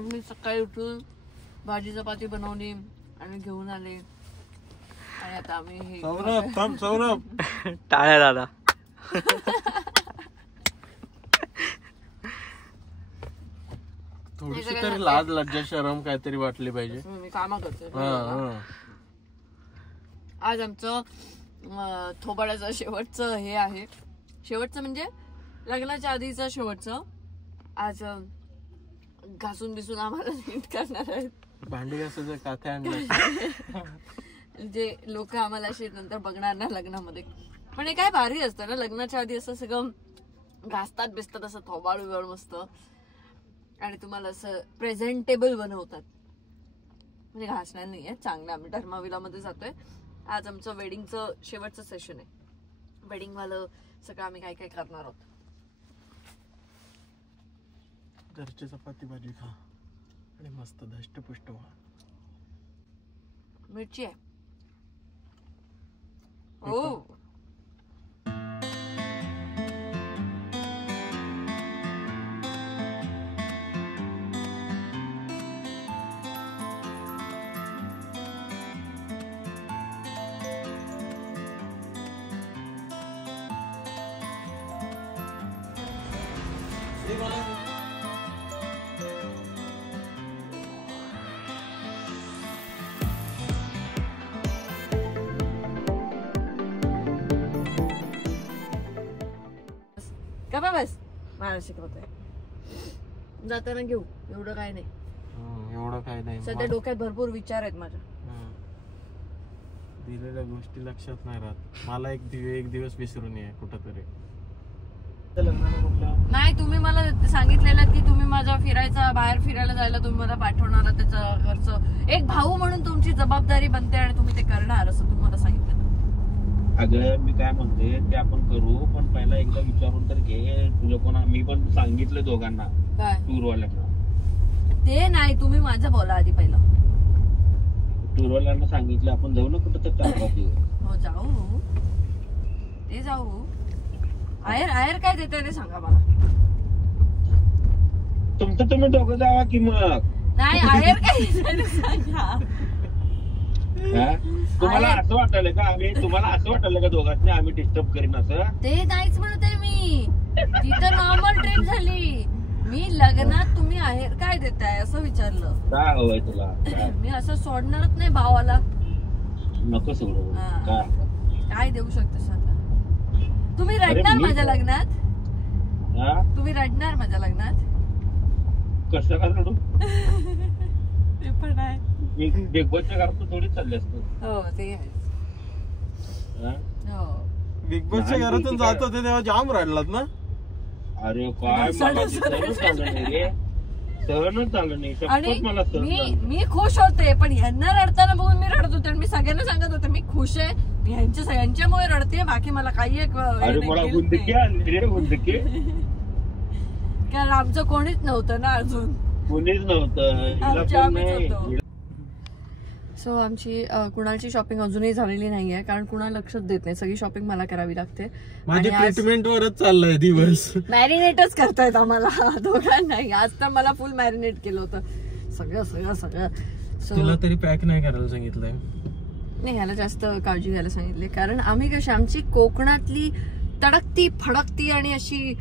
मी सकाळी उठून भाजी चपाती बनवली आणि घेऊन आले आणि आता आम्ही हे सौरभ टाळ्या दादा. थोडीशी तरी लाज लज्जा शरम काहीतरी वाटली पाहिजे. मी कामा करते. आज आमचं थोबाडाचं शेवटचं हे आहे. शेवटचं म्हणजे लग्नाच्या आधीचं शेवटचं. आज घासून बिसून आम्हाला नीट करणार आहेत. भांडी घासायचं काथ्या आणलं जे लोक आम्हाला असे नंतर बघणार ना लग्नामध्ये. पण हे काय भारी असतं ना लग्नाच्या आधी असं सगळं घासतात बिसतात असं थोबाड बिबाड मस्त आणि तुम्हाला असं प्रेझेंटेबल बनवतात. म्हणजे घासणार नाहीये चांगलं. आम्ही धर्माविलामध्ये जातोय. आज आमचं वेडिंगचं शेवटचं सेशन आहे. वेडिंग वालं सगळं आम्ही काय काय करणार आहोत. घरची चपाती भाजी खा आणि मस्त धष्टपुष्ट व्हा. मिरची आहे. ओ का बस मला शिकवतोय. जाताना घेऊ एवढं काय नाही. एवढं काय नाही. सध्या डोक्यात भरपूर विचार आहेत माझ्या. दिलेल्या गोष्टी लक्षात नाही राहत. मला एक दिवस विसरून ये कुठंतरी. नाही तुम्ही मला सांगितलेलं की तुम्ही माझा बाहेर फिरायला जायला तुम्ही मला पाठवणार. त्याचा खर्च एक भाऊ म्हणून तुमची जबाबदारी बनते आणि तुम्ही ते करणार असं तुम्ही मला सांगितलं. अगं मी काय म्हणते ते आपण करू पण पहिला एकदा विचारून तर घे. तुझ्या कोणा मी पण सांगितलं दोघांना टूरवाल्यांना. ते नाही तुम्ही माझं बोला आधी पहिलं. टूरवाल्यांना सांगितलं आपण जाऊ ना कुठं तर 4-5 दिवस. हो जाऊ ते जाऊ. आयर काय देते ते सांगा मला. तुमचं तुम्ही दोघं जावा की मग. नाही आयर काय देते सांगा. तुम्हाला असं वाटलं का तुम्हाला असं वाटलं का दोघांनी आम्ही डिस्टर्ब करीन असं. ते नाहीच म्हणते मी. तिथं नॉर्मल ट्रिप झाली. मी लग्नात तुम्ही आहेर काय देताय असं विचारलं. काय हवंय तुला. मी असं सोडणारच नाही भावाला. नको सोडू. काय देऊ शकते सांगा. तुम्ही रडणार माझ्या लग्नात. तुम्ही रडणार माझ्या लग्नात. कसं का रडू. ते पण आहे. बिग बॉसच्या घरात तू थोडी चालली असतो. हो ते आहे. बिग बॉसच्या घरातून जात होते तेव्हा जाम रडलात ना. अरे काय सहनच झालं नाही रे. सहनच झालं नाही. मला मी खुश होते पण यांना रडताना बघून मी रडत होते. मी सगळ्यांना सांगत होते मी खुश आहे. मी यांच्या सगळ्यांच्यामुळे रडते. बाकी मला काही एक कारण आमचं कोणीच नव्हतं ना अजून. कोणीच नव्हतं. सो आमची कुणालची शॉपिंग अजूनही झालेली नाहीये कारण कुणाल लक्षच देत नाही. सगळी शॉपिंग मला करावी लागते. माझी ट्रीटमेंट वरच चाललंय दिवस. मॅरिनेटच करतायत आम्हाला दोघांनाही. आज तर मला फुल मॅरिनेट केलं होतं सगळं. तुला तरी पॅक नाही करायला सांगितलंय. नाही ह्याला जास्त काळजी घ्यायला सांगितली कारण आम्ही कशी आमची कोकणातली तडकती फडकती आणि अशी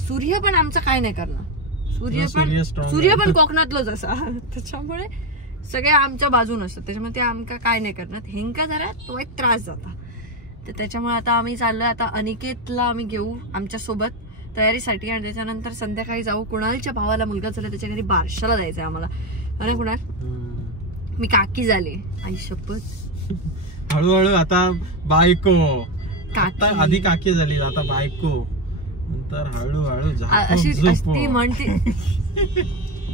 सूर्य पण आमचं काय नाही करणार. सूर्य पण कोकणातलंच असा. त्याच्यामुळे सगळे आमच्या बाजून असतात. त्याच्यामुळे ते आमका काय नाही करणार. हेंका जरा तो एक त्रास जाता. तर त्याच्यामुळे आता आम्ही चाललोय. आता अनिकेतला आम्ही घेऊ आमच्या सोबत तयारीसाठी आणि त्याच्यानंतर संध्याकाळी जाऊ. कुणालच्या भावाला मुलगा झाला त्याच्या घरी बारशाला जायचंय आम्हाला. अरे कुणाल मी काकी झाले. आई शपथ. हळूहळू आता बायको. आधी काकी झाली आता बायको. नंतर हळूहळू ती म्हणते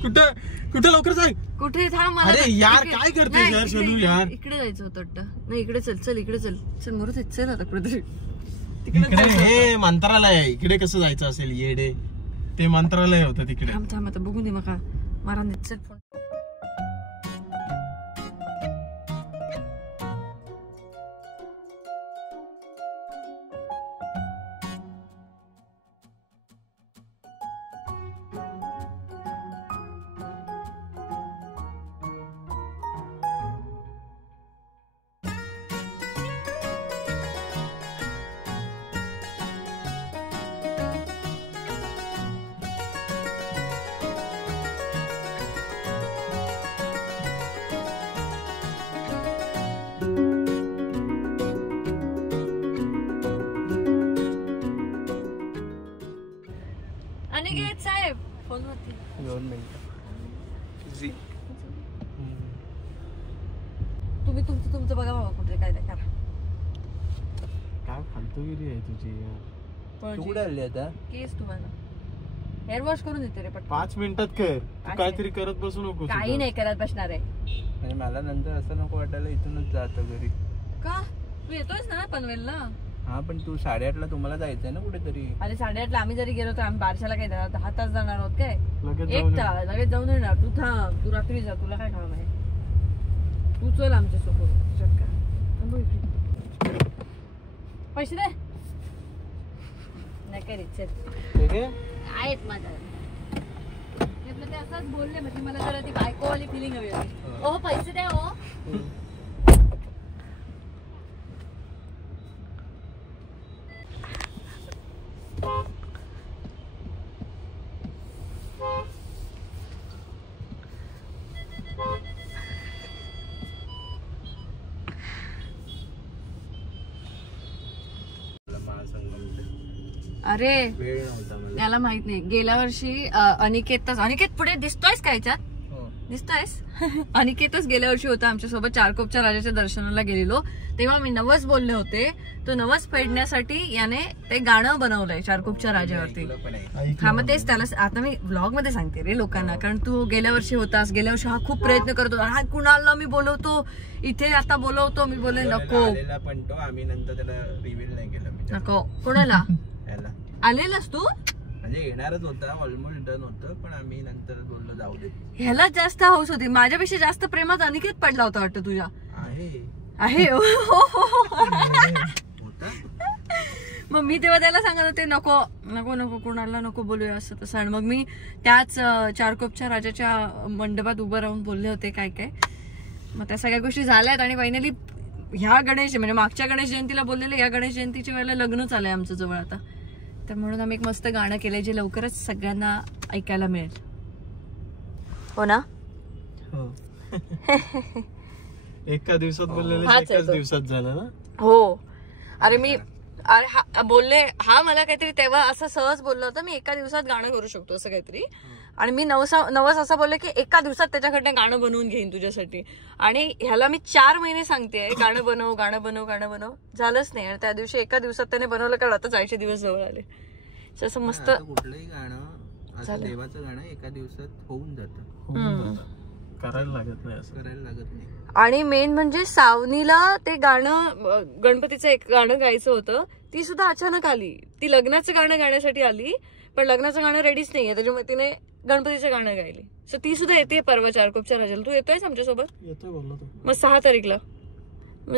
कुठे लवकर जाय. कुठे थांब. अरे यार काय करते यार शनू यार. इकडे जायचं होतं वाटतं. नाही इकडे चल इकडे चल मरू चल आता कुठे. तिकडे हे मंत्रालय आहे. इकडे कसं जायचं असेल येडे. ते मंत्रालय होतं तिकडे. थांब आता बघून दे मका मारा चल फोन. अनिकेत साहेब फोनवरती 2 मिनिटं. तुम्ही तुमचं बघा बाबा कुठे काय करा. काय फालतूगिरी आहे तुझी. तू कुठे आली आता? केस तुम्हाला हेअर वॉश करून देते रे पण 5 मिनिटात कर. तू काहीतरी करत बसू नको. काही नाही करत बसणार आहे. आणि मला नंतर असं नको वाटायला इथूनच जातो घरी. का तू येतोयस ना पनवेलला? हा पण तू 8:30ला तुम्हाला जायचंय ना कुठेतरी. अरे 8:30ला आम्ही जरी गेलो तर आम्ही 12:00ला काय जाणार 10 तास जाणार आहोत काय. लगेच 1 तास लगेच जाऊन येणार. तू थांब तू रात्री जा तुला काय काम आहे. तू चल आमच्या सोबत. पैसे दे नाही करीत चल आहेत माझ्या ते असंच बोलले म्हणजे मला जरा ती बायकोवाली फिलिंग हवी होती. ओ पैसे द्या ओ. अरे वेळ नव्हता मला. याला माहित नाही. गेल्या वर्षी अनिकेत पुढे दिसतोयस का याच्यात? दिसतोयस? अनिकेतच गेल्या वर्षी होता आमच्यासोबत. चारकोपच्या राजाच्या दर्शनाला गेलेलो तेव्हा मी नवस बोलले होते. तो नवस फेडण्यासाठी याने ते गाणं बनवलंय चारकोपच्या राजावरती. हा मग तेच त्याला आता मी व्लॉग मध्ये सांगते रे लोकांना. कारण तू गेल्या वर्षी होतास. गेल्या वर्षी हा खूप प्रयत्न करतो. हा कुणाला मी बोलवतो इथे आता बोलवतो. मी बोलले नको पण तो आम्ही नंतर त्याला रिव्हील नाही केलं. नको. कोणाला आलेलास तू? म्हणजे येणारच होता ऑलमोस्ट डन होतं पण आम्ही नंतर बोललो जाऊ दे. ह्याला जास्त हौस होती. माझ्यापेक्षा जास्त प्रेमात अनिकेत पडला होता वाटतं तुझ्या. आहे मग मी तेव्हा त्याला सांगत होते नको नको नको कुणाला नको बोलूया असं तसं. आणि मग मी त्याच चारकोपच्या राजाच्या मंडपात उभं राहून बोलले होते काय काय. मग त्या सगळ्या गोष्टी झाल्यात. आणि फायनली ह्या गणेश म्हणजे मागच्या गणेश जयंतीला बोललेलं या गणेश जयंतीच्या वेळेला लग्न चाललंय आमचं जवळ आता. तर म्हणून आम्ही एक मस्त गाणं केलंय जे लवकरच सगळ्यांना ऐकायला मिळेल. हो ना? एका दिवसात बोललेलं एकाच दिवसात झालं ना. हो. अरे मी बोलले हा मला काहीतरी तेव्हा असं सहज बोललं होतं मी एका दिवसात गाणं करू शकतो असं काहीतरी. आणि मी नवस असं बोलले की एका दिवसात त्याच्याकडनं गाणं बनवून घेईन तुझ्यासाठी. आणि ह्याला मी 4 महिने सांगते गाणं बनव गाणं बनव गाणं बनव. झालंच नाही. आणि त्या दिवशी एका दिवसात त्याने बनवलं कारण आता जायचे दिवस जवळ आले. असं मस्त कुठलंही गाणं देवाचं गाणं एका दिवसात होऊन जातं. करायला लागत नाही. असं करायला लागत नाही. आणि मेन म्हणजे सावनीला ते गाणं गणपतीचं एक गाणं गायचं होतं. ती सुद्धा अचानक आली. ती लग्नाचं गाणं गाण्यासाठी आली पण लग्नाचं गाणं रेडीच नाहीये. त्याच्यामुळे तिने गणपतीचं गाणं गायले. सो ती सुद्धा येते परवा चारकोपच्या राजाला. तू येतोयस आमच्यासोबत? मग 6 तारीखला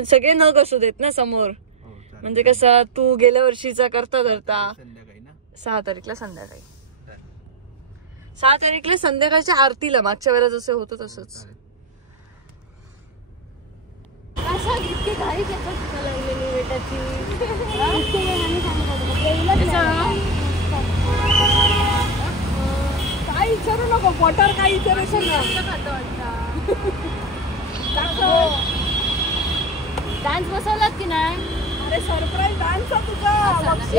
सगळे नग असू देत ना समोर. म्हणजे कसं तू गेल्या वर्षीचा करता धरता 6 तारीखला संध्याकाळी. 6 तारीखला संध्याकाळच्या आरतीला मागच्या वेळेला जसं होतं तसंच. इतकी घाई लागलेली बेटाची. काय विचारू नको बॉटर काय विचारायचं डान्स बसवलात की नाही? अरे सरप्राईज डान्स तुझा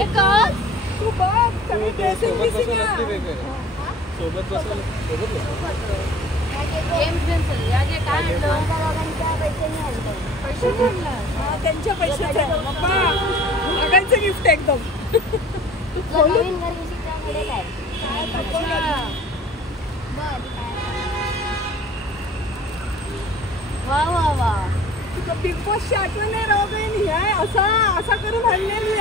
एकच तू बघ सोबत बसवलं त्यांच्या पैशाचं मागायचं गिफ्ट एकदम. वा वा वा बिग बॉसची आठवण नाही राहू गई असा करून आणलेली.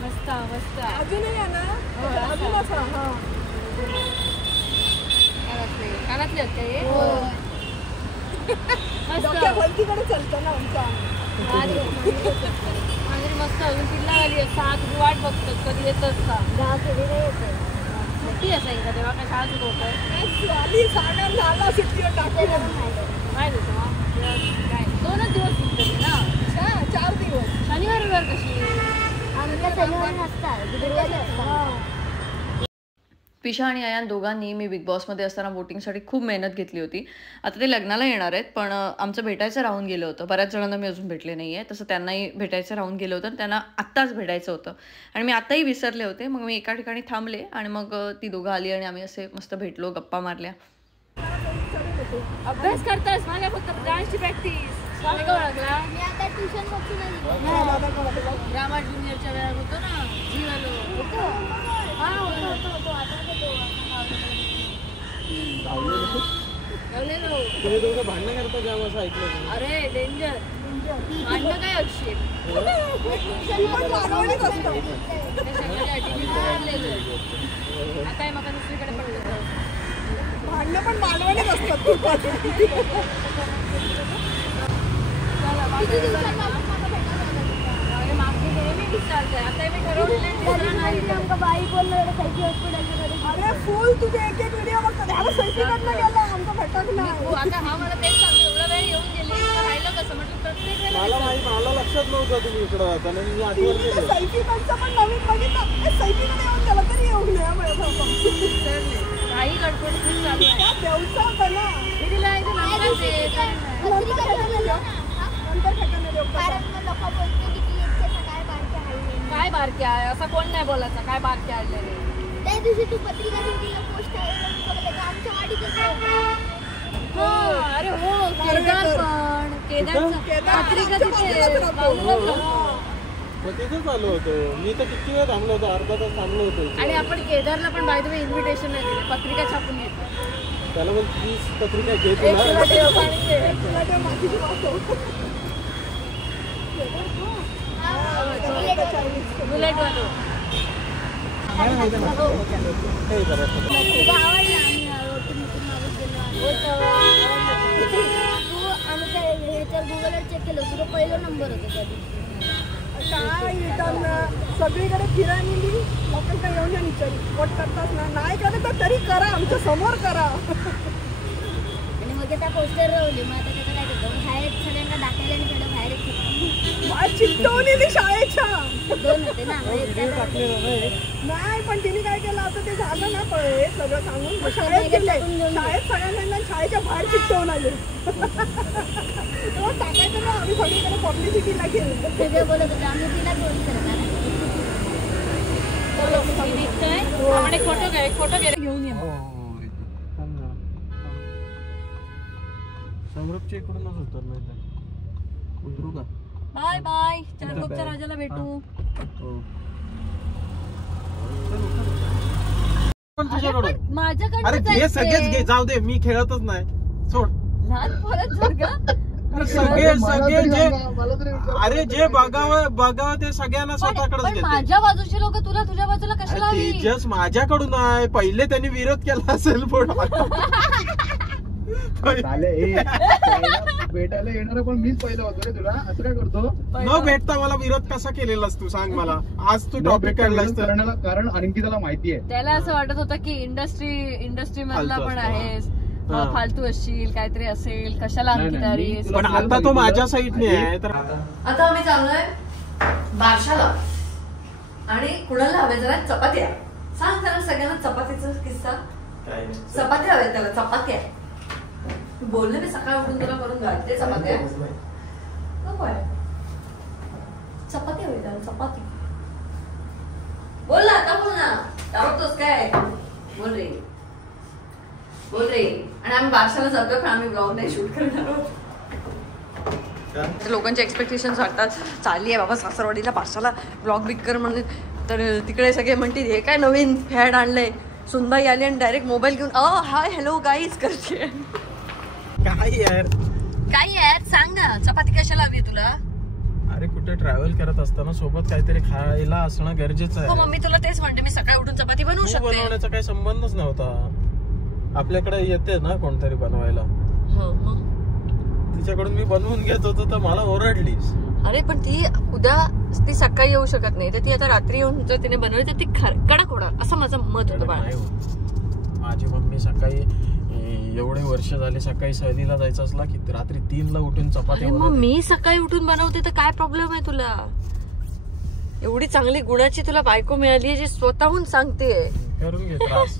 मस्त मस्त अजूनही आहे ना अजून असा. कानातले आहेत काय? भलतीकडे चालतं ना आमचा. मस्त अजून तिला आली 7 वाट बघतो कधी येतच का. 10 कधी नाही येत. सुट्टी असायची का तेव्हा काय शाळा सुरू झाला सुट्टीवर टाकून माहिती होतं मग काय 2च दिवस सुट्टी ना. 4 दिवस शनिवार कशी आमच्या शनिवारी नसतात. पिशा आणि अयान दोघांनी मी बिग बॉसमध्ये असताना वोटिंगसाठी खूप मेहनत घेतली होती. आता ते लग्नाला येणार आहेत, पण आमचं भेटायचं राहून गेलं होतं. बऱ्याच जणांना मी अजून भेटले नाही आहे. तसं त्यांनाही भेटायचं राहून गेलं होतं, त्यांना आत्ताच भेटायचं होतं आणि मी आत्ताही विसरले होते. मग मी एका ठिकाणी थांबले आणि मग ती दोघं आली आणि आम्ही असे मस्त भेटलो, गप्पा मारल्या. अभ्यास करतास माझ्या फक्त डान्सची प्रॅक्टिस ओळखला मी आता ट्युशन रामा ज्युनियरच्या वेळा होतो ना जीवालो होतो भांडणं करता जावं असं ऐकलं. अरे डेंजर भांडणं काय अक्षय आता मग दुसरीकडे पडलं भांडणं पण मानवानेच असतात. अरे फुल तुझे एक एक व्हिडिओ बघतो त्याला सेल्फी काढला गेला आमचा भेटत नाही. आता हा मला तेच सांगतो एवढा वेळ येऊन गेली राहिलं कसं म्हटलं प्रत्येक मला लक्षात नव्हतं तुम्ही इकडं जाताना. मी आठवण केलं सेल्फी काढचा पण नवीन बघितलं सेल्फी कडे येऊन गेला तरी येऊन नये काही गडबड खूप चालू आहे. देवचा होता ना काय बारके आहे असं कोण नाही बोलायचं. काय बारके आणले त्या दिवशी तू पत्रिका दिली पोस्ट आमच्या अरे हो केदार पण पत्रिका तिथेच आलो होतो मी. तर किती वेळ थांबलो होतो, अर्धा तास थांबलो होतो. आणि आपण केदारला पण बाय द वे इन्व्हिटेशन नाही दिले, पत्रिका छापून घेतली. त्याला पण 30 पत्रिका घेतली बुलेट वालो गुगलवर चेक केलं तुझा पहिला नंबर होता. काय सगळीकडे फिरायला लोकांना येऊन या विचारू वोट करतात ना नाही करत तर तरी करा आमच्या समोर करा. आणि मग त्या पोस्टर राहले मग आता त्याचं काय करतो बाहेर सगळ्यांना दाखवायला आणि त्याला बाहेर चिकटवलेली शाळेच्या 2 होते ना नाही पण तिने काय केलं आता ते झालं ना हे सगळं सांगून शाळेत गेले शाळेत सगळ्यांना शाळेच्या बाहेर चिकटवून आले. टाकायचं ना आम्ही सगळीकडे पब्लिसिटीला गेलो सगळे बोलत होते आम्ही तिला फोन करणार फोटो घेऊन ये. समृद्धच्या इकडूनच उतरलोय उतरू का. बाय बाय चारकोपच्या राजाला भेटू. अरे घे सगळेच घे जाऊ दे मी खेळतच नाही सोड. लहान पोरं सगळे जे अरे जे बघावं ते सगळ्यांना स्वतःकडेच घेते. माझ्या बाजूचे लोक तुला तुझ्या बाजूला कशाला तेजस माझ्याकडून आहे. पहिले त्यांनी विरोध केला असेल पण भेटायला येणार पण मीच पहिलं होतो रे तुला. असं काय करतो न भेटता मला विरोध कसा केलेलास तू सांग मला. आज तू टॉपिक काढलास कारण अंकिताला माहिती आहे त्याला असं वाटत होतं की इंडस्ट्री मधला पण आहेस फालतू असशील काहीतरी असेल कशाला अंकिता. पण आता तो माझ्या साईडने आहे. तर आता आम्ही चाललोय बारशाला आणि कुणाला हवे जरा चपात्या. सांग जरा सगळ्यांना चपातीचा किस्सा. चपात्या हव्या त्याला चपात्या बोलले मी सकाळ उठून तुला करून घालते चपात्या नको आहे. चपाती हवी त्याला चपाती बोल ना आता बोल ना दावतोस काय बोल रे आणि आम्ही बारशाला जातोय पण आम्ही ब्लॉग नाही शूट करणार आहोत. लोकांचे एक्सपेक्टेशन वाटतात चालली आहे बाबा सासरवाडीला बारशाला ब्लॉग बिग कर म्हणून. तर तिकडे सगळे म्हणतील हे काय नवीन फॅड आणलंय. सुनबाई आली आणि डायरेक्ट मोबाईल घेऊन हाय हॅलो गाईज करते. काय यार सांग ना चपाती कशाला हवी तुला. अरे कुठे ट्रॅव्हल करत असताना सोबत काहीतरी खायला असणं गरजेचं आहे. मम्मी तुला तेच म्हणते मी सकाळी उठून चपाती बनवू शकते. बनवण्याचा काही संबंधच नव्हता. आपल्याकडे येते ना कोणतरी बनवायला तिच्याकडून मी बनवून घेत होतो तर मला ओरडलीस. अरे पण ती सकाळी येऊ शकत नाही तर ती आता रात्री येऊन जर तिने बनवली तर ती कडक होणार असं माझं मत होतं. माझी मम्मी सकाळी एवढे वर्ष झाले सकाळी सहलीला जायचं असला की रात्री 3ला उठून चपाती. मग मी सकाळी उठून बनवते तर काय प्रॉब्लेम आहे तुला. एवढी चांगली गुणाची तुला बायको मिळाली जी स्वतःहून सांगते करून घे त्रास.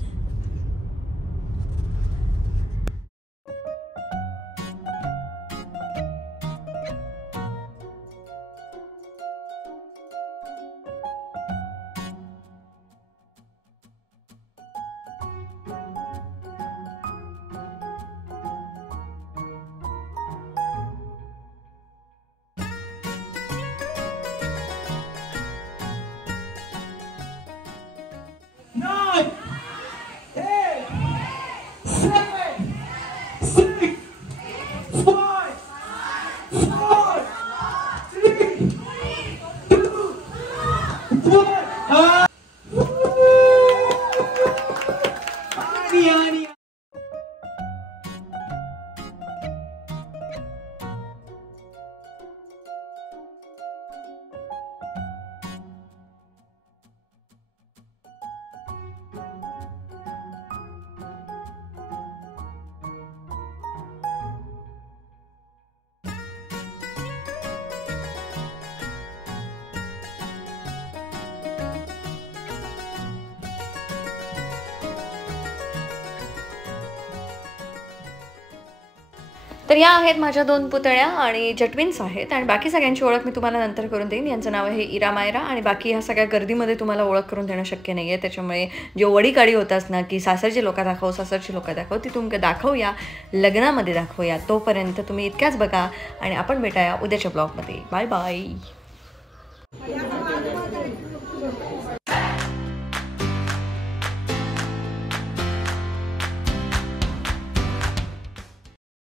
तर या आहेत माझ्या 2 पुतळ्या आणि जटविन्स आहेत आणि बाकी सगळ्यांची ओळख मी तुम्हाला नंतर करून देईन. यांचं नाव आहे इरा मायरा आणि बाकी ह्या सगळ्या गर्दीमध्ये तुम्हाला ओळख करून देणं शक्य नाही आहे. त्याच्यामुळे जे वडीकाडी होताच ना की सासरची लोक दाखव सासरची लोक दाखव ती तुमचं दाखवूया लग्नामध्ये दाखवूया. तोपर्यंत तुम्ही इतक्याच बघा आणि आपण भेटाया उद्याच्या ब्लॉगमध्ये. Bye bye.